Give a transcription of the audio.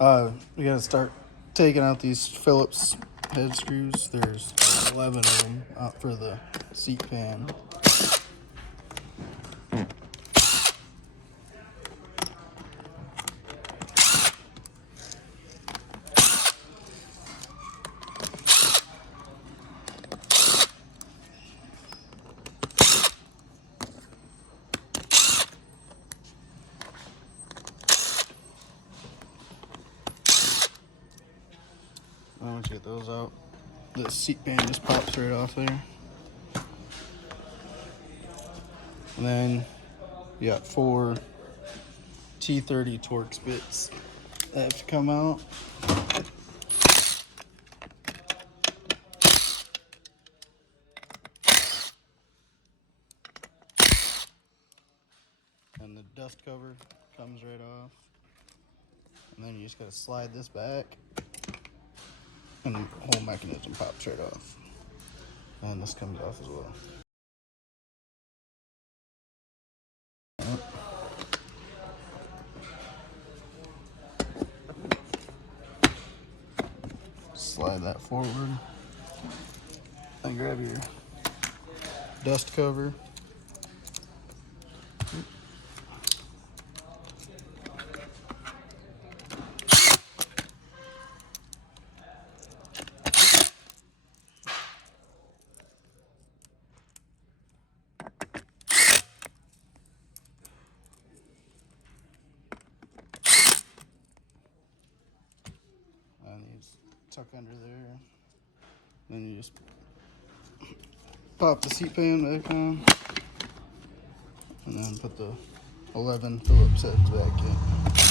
We gotta start taking out these Phillips head screws. There's 11 of them out for the seat pan. Once you get those out, the seat pan just pops right off there. And then you got 4 T30 Torx bits that have to come out. And the dust cover comes right off. And then you just gotta slide this back, and the whole mechanism pops right off. And this comes off as well. Slide that forward. And grab your dust cover. And you just tuck under there. Then you just pop the seat pan back on. And then put the 11 Phillips heads back in.